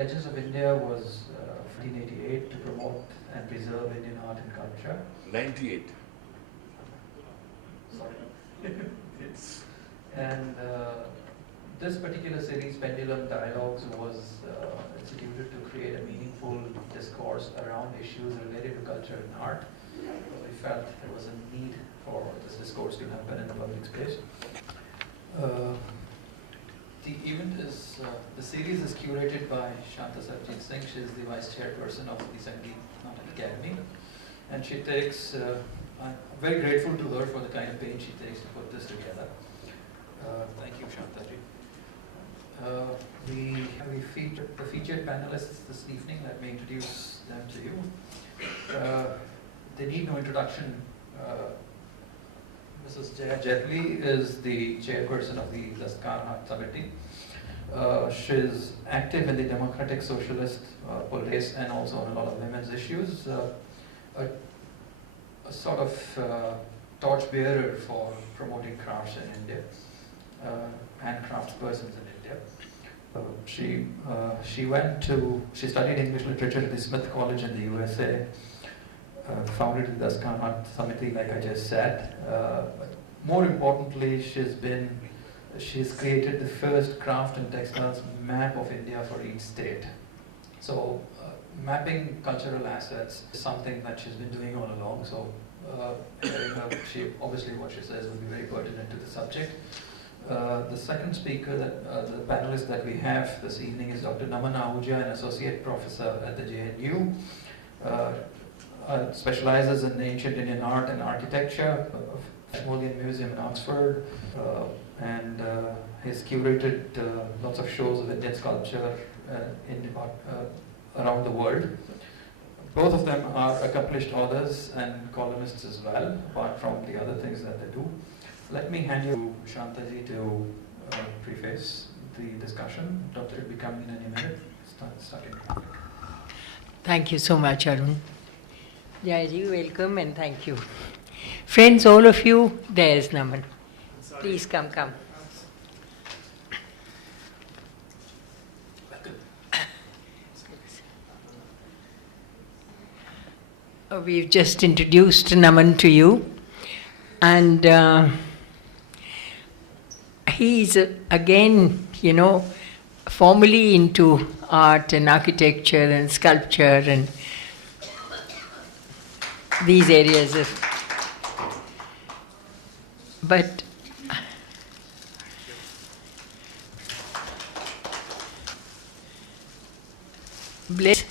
Legends of India was 1988 to promote and preserve Indian art and culture. 98. Sorry. And this particular series, Pendulum Dialogues, was instituted to create a meaningful discourse around issues related to culture and art. We felt there was a need for this discourse to happen in the public space. The event is, the series is curated by Smt.Shanta Singh. She is the vice chairperson of the Sanghi Academy. And she takes, I'm very grateful to her for the kind of pain she takes to put this together. Thank you, Shantaji. We featured the featured panelists this evening. Let me introduce them to you. They need no introduction. Mrs. Jaya Jaitly is the chairperson of the Art Committee. She is active in the democratic socialist politics and also on a lot of women's issues. A sort of torchbearer for promoting crafts in India and craftspersons in India. She studied English literature at the Smith College in the USA. Founded the Daskan Art Samiti, like I just said. But more importantly, she's created the first craft and textiles map of India for each state. So mapping cultural assets is something that she's been doing all along. So obviously what she says will be very pertinent to the subject. The second speaker, the panelist that we have this evening is Dr. Ahuja, an associate professor at the JNU. Specializes in ancient Indian art and architecture, Ashmolean Museum in Oxford, and he's curated lots of shows of Indian sculpture around the world. Both of them are accomplished authors and columnists as well, apart from the other things that they do. Let me hand you to Shantaji to preface the discussion. Doctor will be coming in any minute. Starting. Thank you so much, Arun. Jaya, welcome and thank you. Friends, all of you, there's Naman. Please come. We've just introduced Naman to you, and he's again, formally into art and architecture and sculpture and these areas but bless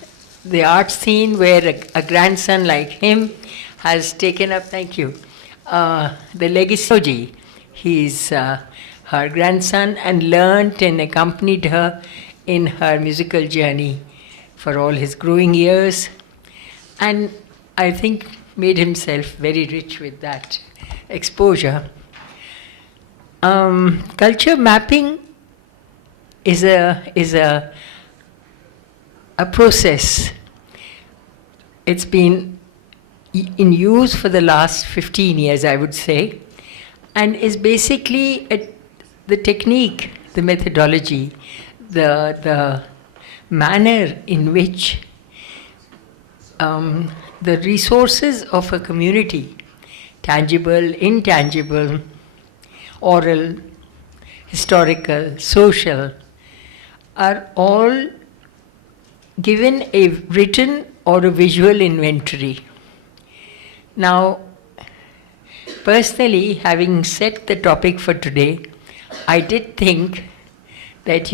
the art scene where a grandson like him has taken up, thank you, the legacy. He's her grandson and learnt and accompanied her in her musical journey for all his growing years, and I think made himself very rich with that exposure. Culture mapping is a process. It's been in use for the last 15 years, I would say, and is basically the technique, the methodology, the manner in which the resources of a community, tangible, intangible, oral, historical, social, are all given a written or a visual inventory. Now, personally, having set the topic for today, I did think that,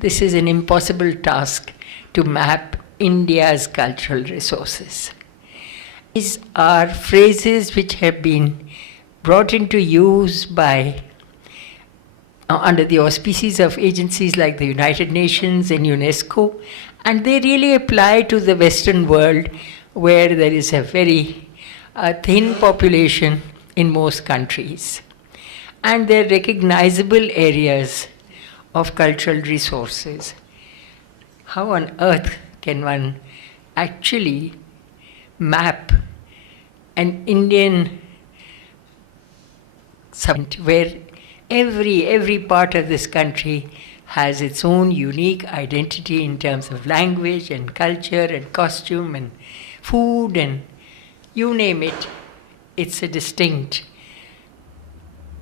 this is an impossible task to map India's cultural resources. These are phrases which have been brought into use by under the auspices of agencies like the United Nations and UNESCO, and they really apply to the Western world, where there is a very thin population in most countries, and they're recognizable areas of cultural resources. How on earth can one actually map an Indian where every part of this country has its own unique identity in terms of language and culture and costume and food and you name it, it's a distinct.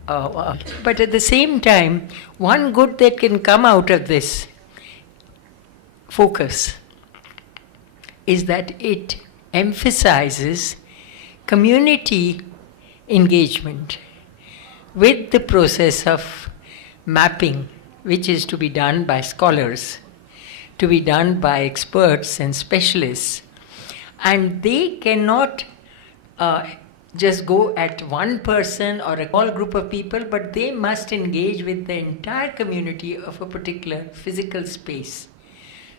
But at the same time, one good that can come out of this focus is that it emphasizes community engagement with the process of mapping, which is to be done by scholars, to be done by experts and specialists. And they cannot just go at one person or a small group of people, but they must engage with the entire community of a particular physical space.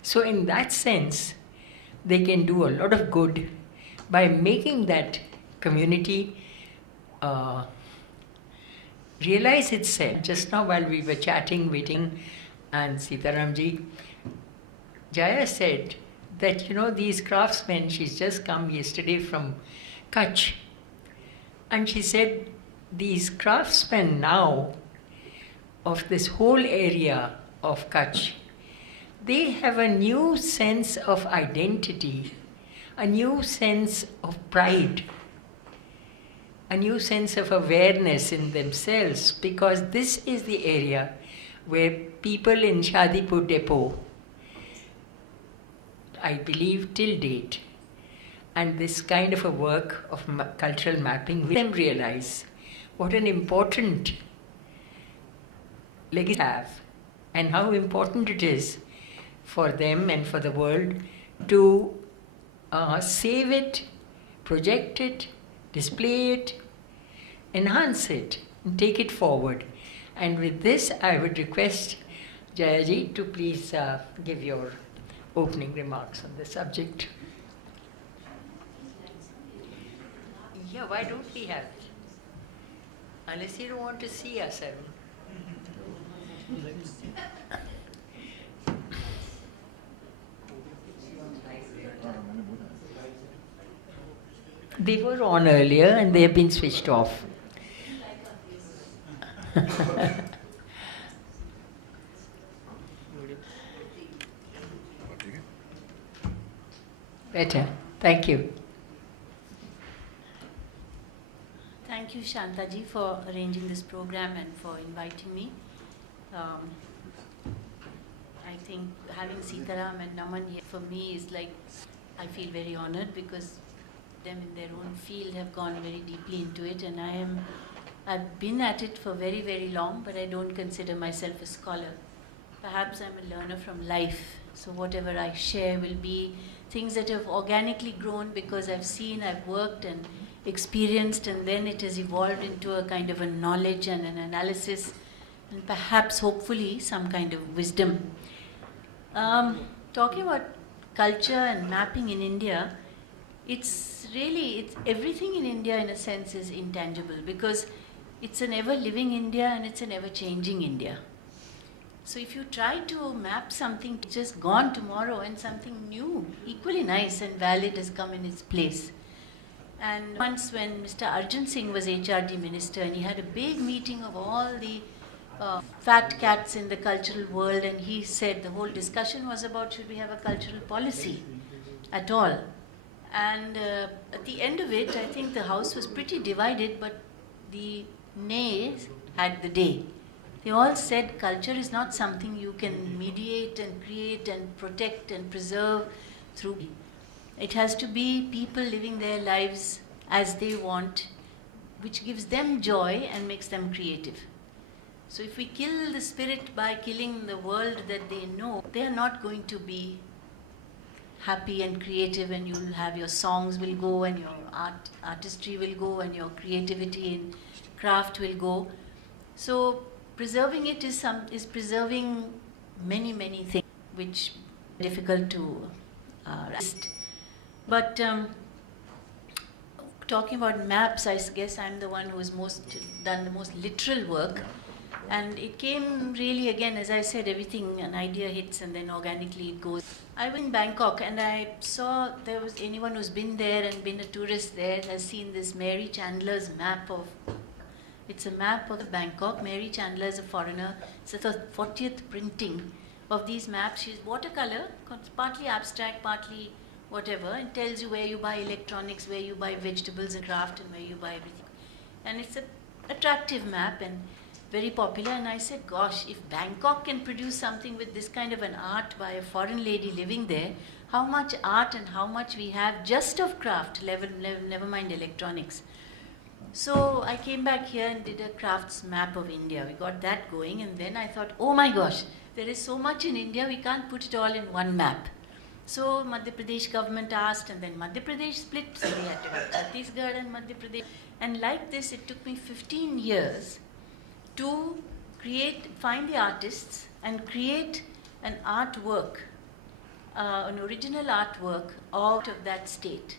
So in that sense, they can do a lot of good by making that community realize itself. Just now while we were chatting, waiting, and Sitaramji, Jaya said that, these craftsmen, she's just come yesterday from Kutch, and she said these craftsmen now of this whole area of Kutch, they have a new sense of identity, a new sense of pride, a new sense of awareness in themselves, because this is the area where people in Shadipur Depot, I believe till date, and this kind of a work of cultural mapping, will them realize what an important legacy they have and how important it is for them and for the world to save it, project it, display it, enhance it, and take it forward. And with this, I would request Jayaji to please give your opening remarks on the subject. Yeah, why don't we have it? Unless you don't want to see us, Arun. They were on earlier and they have been switched off. Better. Thank you. Thank you, Shanta ji, for arranging this program and for inviting me. I think having Sitaram and Naman here for me is like, I feel very honored because them in their own field have gone very deeply into it, and I've been at it for very, very long, but I don't consider myself a scholar. Perhaps I'm a learner from life, so whatever I share will be things that have organically grown because I've seen, I've worked and experienced, and then it has evolved into a kind of a knowledge and an analysis, and perhaps, hopefully, some kind of wisdom. Talking about culture and mapping in India, it's everything in India in a sense is intangible because it's an ever-living India and it's an ever-changing India. So if you try to map something just gone tomorrow and something new, equally nice and valid has come in its place. And once when Mr. Arjun Singh was HRD minister and he had a big meeting of all the fat cats in the cultural world, and he said the whole discussion was about should we have a cultural policy at all. And at the end of it, I think the house was pretty divided, but the nays had the day. They all said culture is not something you can mediate and create and protect and preserve through. It has to be people living their lives as they want, which gives them joy and makes them creative. So if we kill the spirit by killing the world that they know, they are not going to be happy and creative, and you'll have your songs will go and your artistry will go and your creativity and craft will go. So preserving it is preserving many, many things which are difficult to resist. But talking about maps, I guess I'm the one who has done the most literal work. And it came really, again, as I said, everything, an idea hits and then organically it goes. I was in Bangkok and I saw anyone who's been there and been a tourist there has seen this Mary Chandler's map of It's a map of Bangkok. Mary Chandler is a foreigner. It's the 40th printing of these maps. She's watercolor, partly abstract, partly whatever, and tells you where you buy electronics, where you buy vegetables and craft, and where you buy everything. And it's an attractive map and very popular. And I said, gosh, if Bangkok can produce something with this kind of an art by a foreign lady living there, how much art and how much we have just of craft, never mind electronics. So I came back here and did a crafts map of India. We got that going, and then I thought, oh my gosh, there is so much in India, we can't put it all in one map. So Madhya Pradesh government asked, and then Madhya Pradesh split, so we had to have Chhattisgarh and Madhya Pradesh. And like this, it took me 15 years to find the artists and create an artwork, an original artwork out of that state.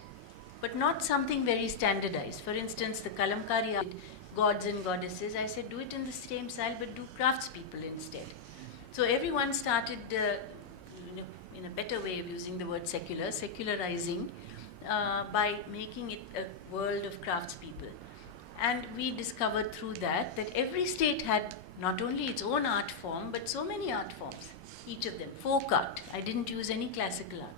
But not something very standardized. For instance, the Kalamkari art, gods and goddesses, I said, do it in the same style, but do craftspeople instead. So everyone started, in a better way of using the word secularizing, by making it a world of craftspeople. And we discovered through that every state had not only its own art form, but so many art forms, each of them. Folk art. I didn't use any classical art.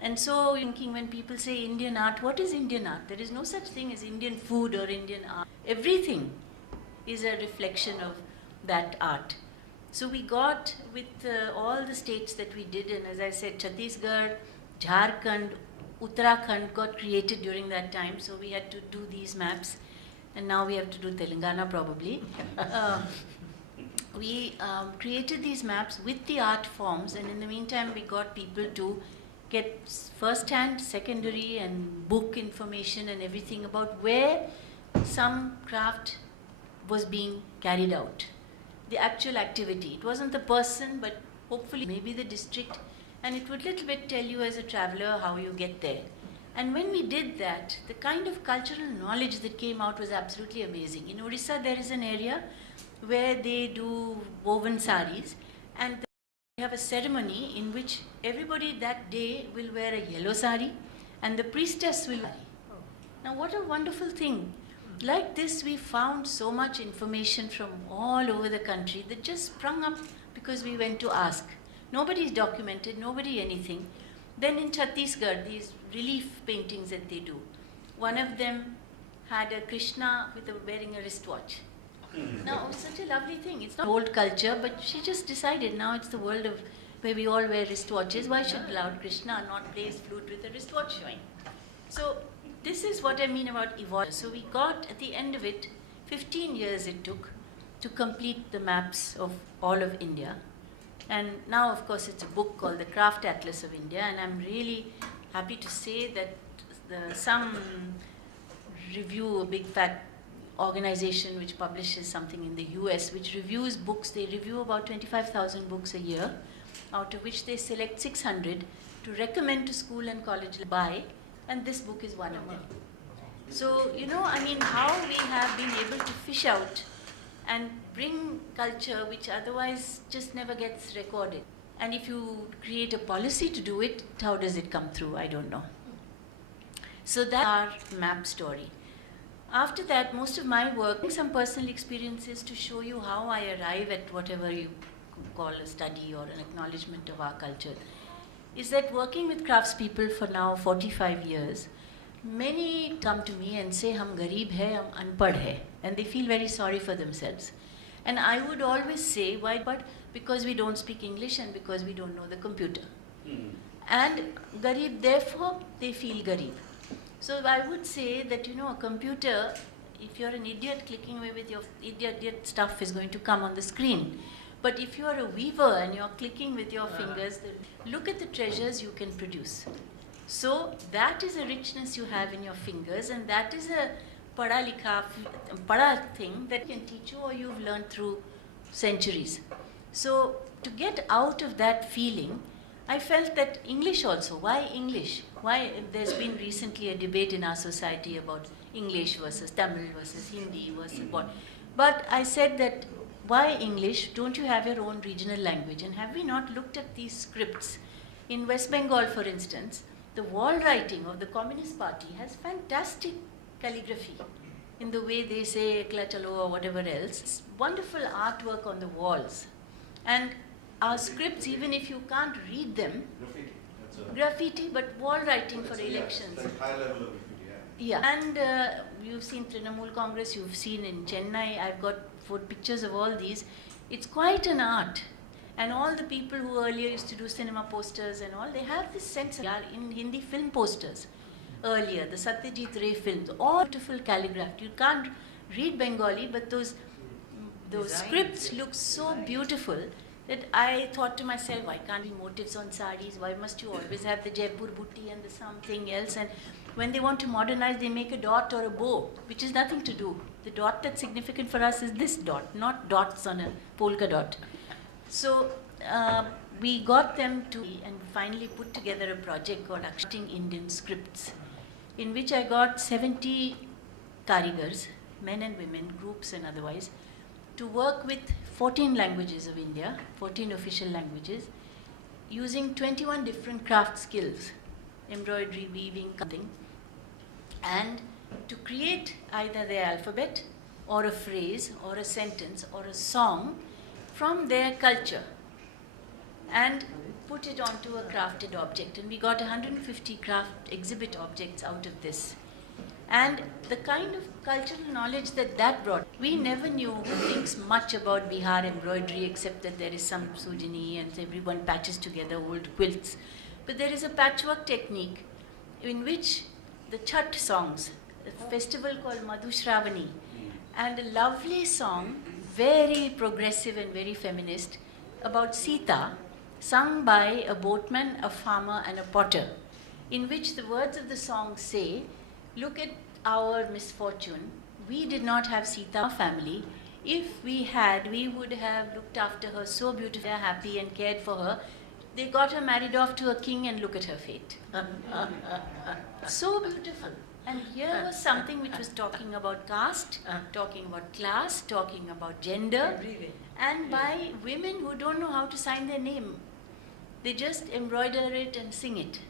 And so, thinking when people say Indian art, what is Indian art? There is no such thing as Indian food or Indian art. Everything is a reflection of that art. So we got with all the states that we did, and as I said, Chhattisgarh, Jharkhand, Uttarakhand got created during that time, so we had to do these maps, and now we have to do Telangana probably. We created these maps with the art forms, and in the meantime we got people to get first-hand, secondary and book information and everything about where some craft was being carried out. The actual activity. It wasn't the person, but hopefully maybe the district, and it would little bit tell you as a traveler how you get there. And when we did that, the kind of cultural knowledge that came out was absolutely amazing. In Odisha, there is an area where they do woven saris, and they have a ceremony in which everybody that day will wear a yellow sari, and the priestess will wear. Now what a wonderful thing. Like this, we found so much information from all over the country that just sprung up because we went to ask. Nobody's documented, nobody anything. Then in Chhattisgarh, these relief paintings that they do, one of them had a Krishna wearing a wristwatch. Now, it was such a lovely thing. It's not old culture, but she just decided now it's the world of where we all wear wristwatches. Why should Lord Krishna not play his flute with a wristwatch showing? So this is what I mean about evolve. So we got, at the end of it, 15 years it took to complete the maps of all of India. And now, of course, it's a book called The Craft Atlas of India, and I'm really happy to say that some review, a big fat organization which publishes something in the US, which reviews books. They review about 25,000 books a year, out of which they select 600 to recommend to school and college to buy, and this book is one of them. So, I mean, how we have been able to fish out and bring culture which otherwise just never gets recorded. And if you create a policy to do it, how does it come through? I don't know. So that's our map story. After that, most of my work, some personal experiences to show you how I arrive at whatever you call a study or an acknowledgement of our culture, is that working with craftspeople for now 45 years, many come to me and say, hum gareeb hai, hum unpad hai, and they feel very sorry for themselves. And I would always say, why? But because we don't speak English and because we don't know the computer. And gareeb, therefore, they feel gareeb. So I would say that, a computer, if you're an idiot clicking away with your idiot stuff is going to come on the screen. But if you're a weaver and you're clicking with your fingers, look at the treasures you can produce. So that is a richness you have in your fingers, and that is a pada thing that can teach you or you've learned through centuries. So to get out of that feeling, I felt that English also, why English? Why there's been recently a debate in our society about English versus Tamil versus Hindi versus what. But I said that, why English? Don't you have your own regional language? And have we not looked at these scripts? In West Bengal, for instance, the wall writing of the Communist Party has fantastic calligraphy. in the way they say ekla chalo or whatever else. It's wonderful artwork on the walls. And our scripts, even if you can't read them, graffiti, but wall writing for elections. It's like high level of graffiti, Yeah, and you've seen Trinamool Congress, you've seen in Chennai, I've got pictures of all these. It's quite an art. And all the people who earlier used to do cinema posters and all, they have this sense of in Hindi film posters earlier, the Satyajit Ray films, all beautiful calligraphed. You can't read Bengali, but those scripts look so beautiful that I thought to myself, why can't be motifs on saris? Why must you always have the Jaipur butti and the something else? And when they want to modernize, they make a dot or a bow, which is nothing to do. The dot that's significant for us is this dot, not dots on a polka dot. So we got them to and finally put together a project called Acting Indian Scripts, in which I got 70 karigars, men and women, groups and otherwise, to work with 14 languages of India, 14 official languages, using 21 different craft skills, embroidery, weaving, cutting, and to create either the alphabet or a phrase or a sentence or a song from their culture and put it onto a crafted object. And we got 150 craft exhibit objects out of this. And the kind of cultural knowledge that brought, we never knew who thinks much about Bihar embroidery except that there is some sujani and everyone patches together old quilts. But there is a patchwork technique in which the Chhat songs, a festival called Madhushravani, and a lovely song, very progressive and very feminist, about Sita, sung by a boatman, a farmer and a potter, in which the words of the song say, look at our misfortune. We did not have Sita, our family. If we had, we would have looked after her so beautifully, happy and cared for her. They got her married off to a king and look at her fate. So beautiful. And here was something which was talking about caste, talking about class, talking about gender, and by women who don't know how to sign their name. They just embroider it and sing it.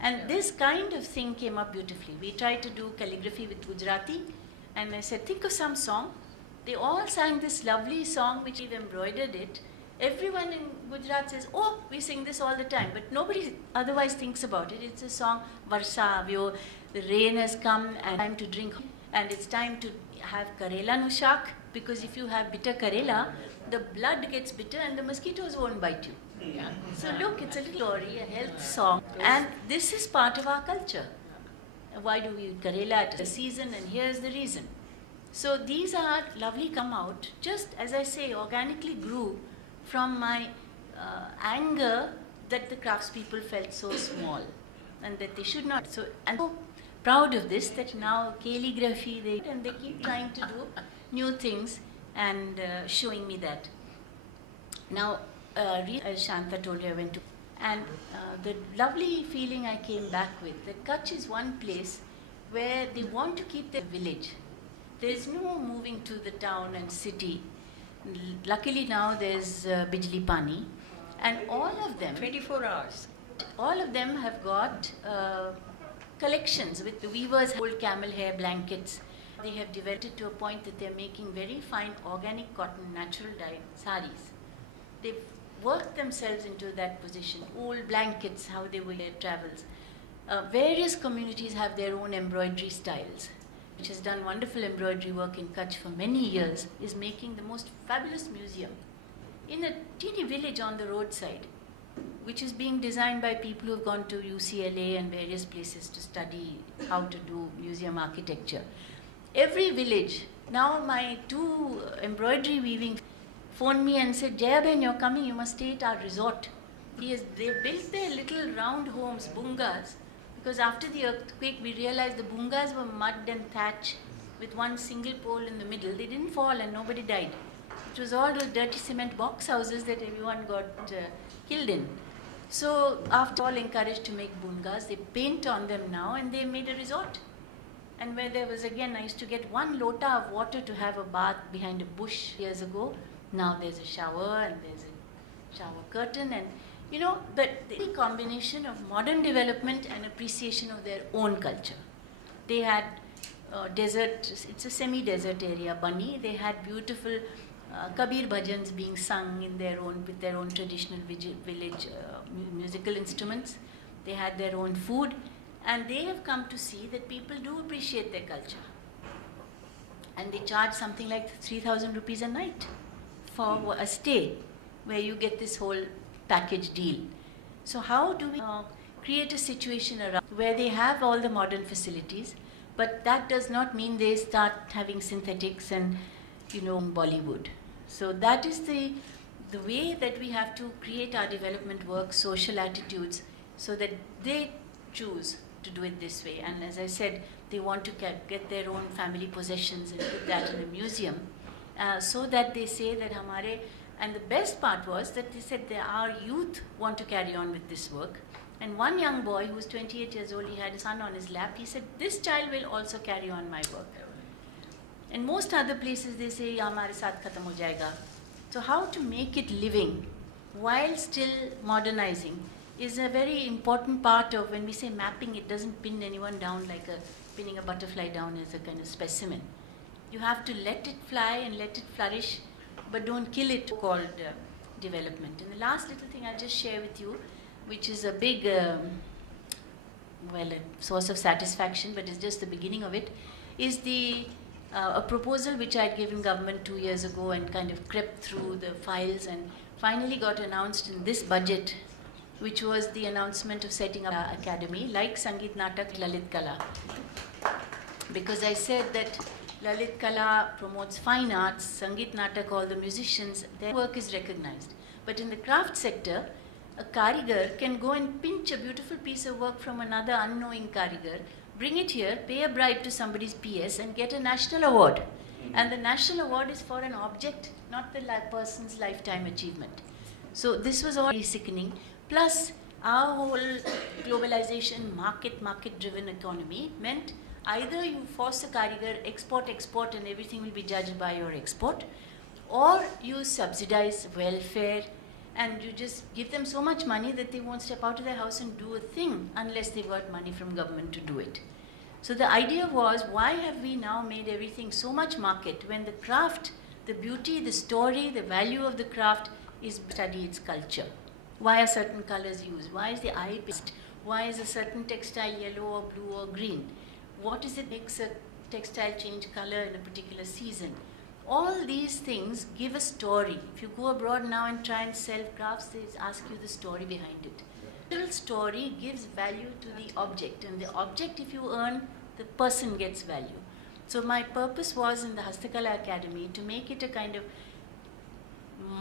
And this kind of thing came up beautifully. We tried to do calligraphy with Gujarati, and I said, think of some song. They all sang this lovely song, which we've embroidered it. Everyone in Gujarat says, oh, we sing this all the time, but nobody otherwise thinks about it. It's a song, Varsha Avyo, the rain has come and time to drink, and it's time to have Karela no shak, because if you have bitter Karela, the blood gets bitter and the mosquitoes won't bite you. Yeah. So look, it's a little story, a health song, and this is part of our culture. Why do we eat Karela at a season, and here's the reason. So these are lovely come out, just as I say, organically grew from my anger that the craftspeople felt so small and that they should not. So I'm so proud of this, that now calligraphy, they keep trying to do new things and showing me that. Now, as Shanta told you, I went to, and the lovely feeling I came back with, that Kutch is one place where they want to keep their village. There is no moving to the town and city. Luckily now there's Bijli Pani, and all of them, 24 hours. All of them have got collections with the weavers' old camel hair blankets. They have developed it to a point that they're making very fine organic cotton, natural dyed saris. They've worked themselves into that position. Old blankets, how they wear travels. Various communities have their own embroidery styles, which has done wonderful embroidery work in Kutch for many years, is making the most fabulous museum in a teeny village on the roadside, which is being designed by people who have gone to UCLA and various places to study how to do museum architecture. Every village, now my two embroidery weaving phoned me and said, Jaya Ben, you're coming, you must stay at our resort. They built their little round homes, bungas, because after the earthquake we realized the bungas were mud and thatch with one single pole in the middle. They didn't fall and nobody died. It was all those dirty cement box houses that everyone got killed in. So after all encouraged to make bungas, they paint on them now and they made a resort. And where there was, again, I used to get 1 lota of water to have a bath behind a bush years ago. Now there's a shower and there's a shower curtain, and you know, but the combination of modern development and appreciation of their own culture. They had desert, it's a semi-desert area, Bani. They had beautiful Kabir bhajans being sung in their own, with their own traditional village musical instruments. They had their own food, and they have come to see that people do appreciate their culture. And they charge something like 3,000 rupees a night for a stay, where you get this whole package deal. So how do we create a situation around where they have all the modern facilities, but that does not mean they start having synthetics and, Bollywood. So that is the way that we have to create our development work, social attitudes, so that they choose to do it this way. And as I said, they want to get their own family possessions and put that in a museum, so that they say that hamare. And the best part was that they said that our youth want to carry on with this work. And one young boy who was 28 years old, he had a son on his lap, he said, this child will also carry on my work. And most other places they say, hamare saath khatam ho jayega. So how to make it living while still modernizing is a very important part of, when we say mapping, it doesn't pin anyone down like pinning a butterfly down as a kind of specimen. You have to let it fly and let it flourish, but don't kill it, called development. And the last little thing I'll just share with you, which is a big, a source of satisfaction, but it's just the beginning of it, is a proposal which I'd given government 2 years ago and kind of crept through the files and finally got announced in this budget, which was the announcement of setting up an academy like Sangeet Natak Lalit Kala. Because I said that Lalit Kala promotes fine arts, Sangeet Natak, all the musicians, their work is recognized. But in the craft sector, a karigar can go and pinch a beautiful piece of work from another unknowing karigar, bring it here, pay a bribe to somebody's PS and get a national award. And the national award is for an object, not the person's lifetime achievement. So this was all sickening. Plus, our whole globalization, market-driven economy meant either you force a karigar, export, and everything will be judged by your export, or you subsidize welfare and you just give them so much money that they won't step out of their house and do a thing unless they've got money from government to do it. So the idea was, why have we now made everything so much market when the craft, the beauty, the story, the value of the craft is study its culture? Why are certain colors used? Why is the eye pissed? Why is a certain textile yellow or blue or green? What is it makes a textile change color in a particular season? All these things give a story. If you go abroad now and try and sell crafts, they ask you the story behind it. The little story gives value to the object, and the object, if you earn, the person gets value. So my purpose was in the Hastakala Academy to make it a kind of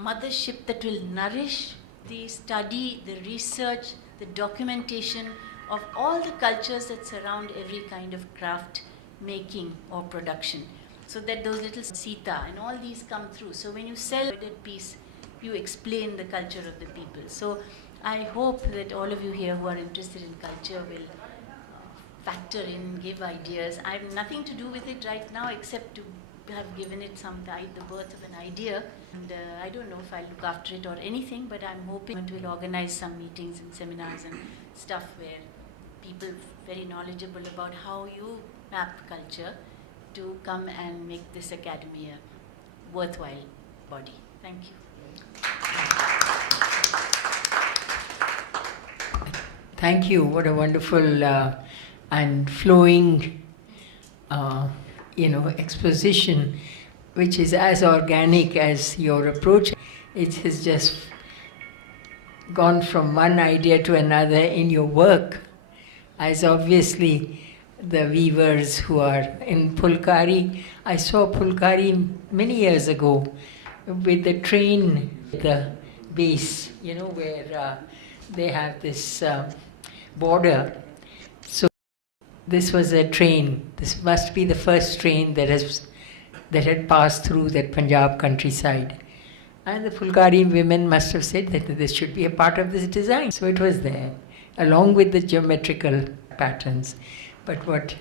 mothership that will nourish the study, the research, the documentation of all the cultures that surround every kind of craft making or production. So that those little Sita and all these come through. So when you sell a piece, you explain the culture of the people. So I hope that all of you here who are interested in culture will factor in, give ideas. I have nothing to do with it right now except to have given it the birth of an idea. And I don't know if I'll look after it or anything, but I'm hoping it will organize some meetings and seminars and stuff where people very knowledgeable about how you map culture to come and make this academy a worthwhile body. Thank you. Thank you. What a wonderful and flowing, exposition, which is as organic as your approach. It has just gone from one idea to another in your work, as obviously the weavers who are in Pulkari. I saw Pulkari many years ago with the train, the base, where they have this border. So this was a train. This must be the first train that had passed through that Punjab countryside. And the Pulkari women must have said that this should be a part of this design. So it was there, along with the geometrical patterns. But what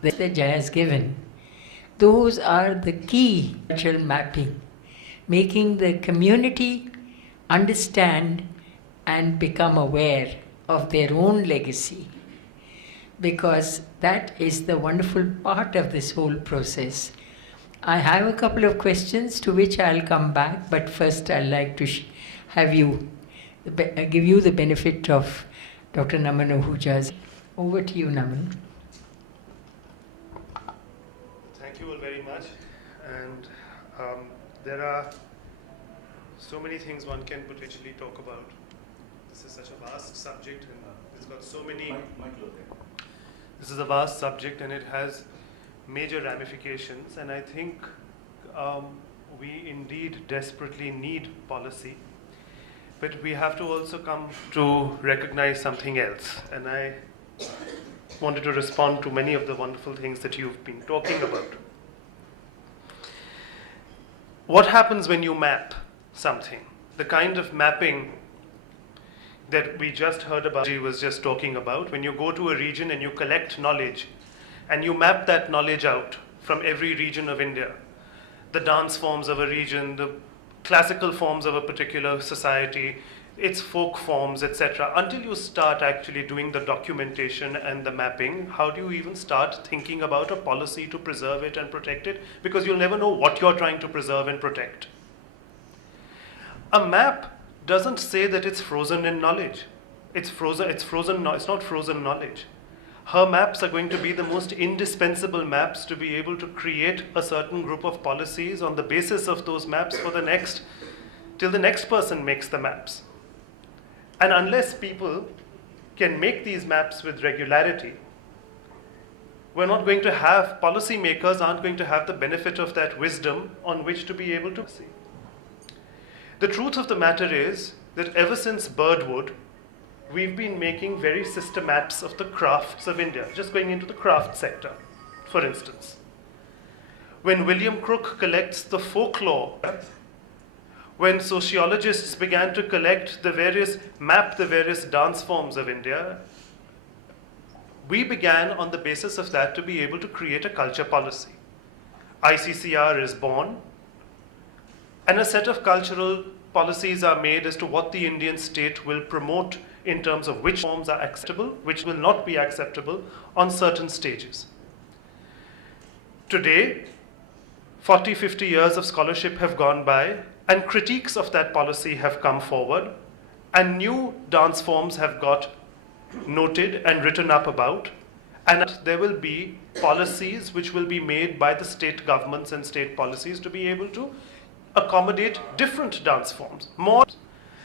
the Jaya has given, those are the key cultural mapping, making the community understand and become aware of their own legacy. because that is the wonderful part of this whole process. I have a couple of questions to which I'll come back, but first I'd like to have you give you the benefit of Dr. Naman Ahuja's. Over to you, Naman. Thank you all very much. And there are so many things one can potentially talk about. This is such a vast subject, and it's got so many. This is a vast subject, and it has major ramifications. And I think we indeed desperately need policy. But we have to also come to recognize something else. And I wanted to respond to many of the wonderful things that you've been talking about. What happens when you map something? The kind of mapping that we just heard about, Jaya was just talking about, when you go to a region and you collect knowledge and you map that knowledge out from every region of India, the dance forms of a region, the classical forms of a particular society, its folk forms, etc. Until you start actually doing the documentation and the mapping, how do you even start thinking about a policy to preserve it and protect it? Because you'll never know what you're trying to preserve and protect. A map doesn't say that it's frozen in knowledge. It's not frozen knowledge. Her maps are going to be the most indispensable maps to be able to create a certain group of policies on the basis of those maps for the next, till the next person makes the maps. And unless people can make these maps with regularity, we're not going to have, policymakers aren't going to have the benefit of that wisdom on which to be able to see. The truth of the matter is that ever since Birdwood, we've been making very systemats of the crafts of India, just going into the craft sector, for instance. When William Crook collects the folklore, when sociologists began to map the various dance forms of India, we began on the basis of that to be able to create a culture policy. ICCR is born, and a set of cultural policies are made as to what the Indian state will promote in terms of which forms are acceptable, which will not be acceptable on certain stages. Today, 40, 50 years of scholarship have gone by, and critiques of that policy have come forward, and new dance forms have got noted and written up about, and there will be policies which will be made by the state governments and state policies to be able to accommodate different dance forms. More,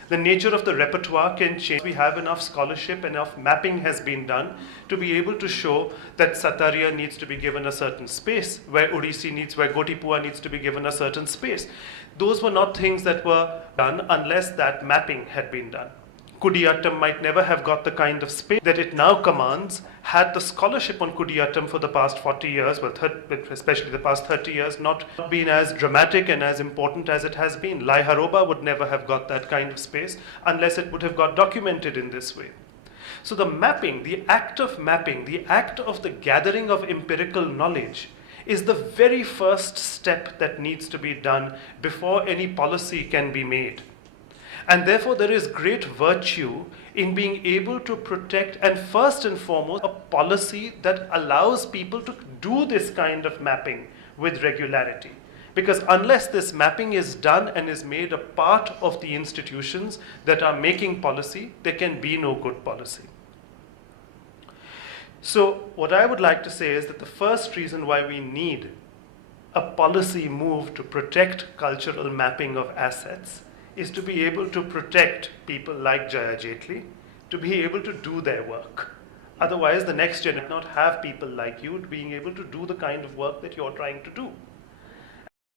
the nature of the repertoire can change. We have enough scholarship, enough mapping has been done to be able to show that Satariya needs to be given a certain space, where where Gotipua needs to be given a certain space. Those were not things that were done unless that mapping had been done. Kudiyattam might never have got the kind of space that it now commands had the scholarship on Kudiyattam for the past 40 years, especially the past 30 years, not been as dramatic and as important as it has been. Lai Haroba would never have got that kind of space unless it would have got documented in this way. So the mapping, the act of the gathering of empirical knowledge is the very first step that needs to be done before any policy can be made. And therefore, there is great virtue in being able to protect, and first and foremost, a policy that allows people to do this kind of mapping with regularity. Because unless this mapping is done and is made a part of the institutions that are making policy, there can be no good policy. So what I would like to say is that the first reason why we need a policy move to protect cultural mapping of assets is to be able to protect people like Jaya Jaitly, to be able to do their work. Otherwise, the next generation will not have people like you being able to do the kind of work that you're trying to do.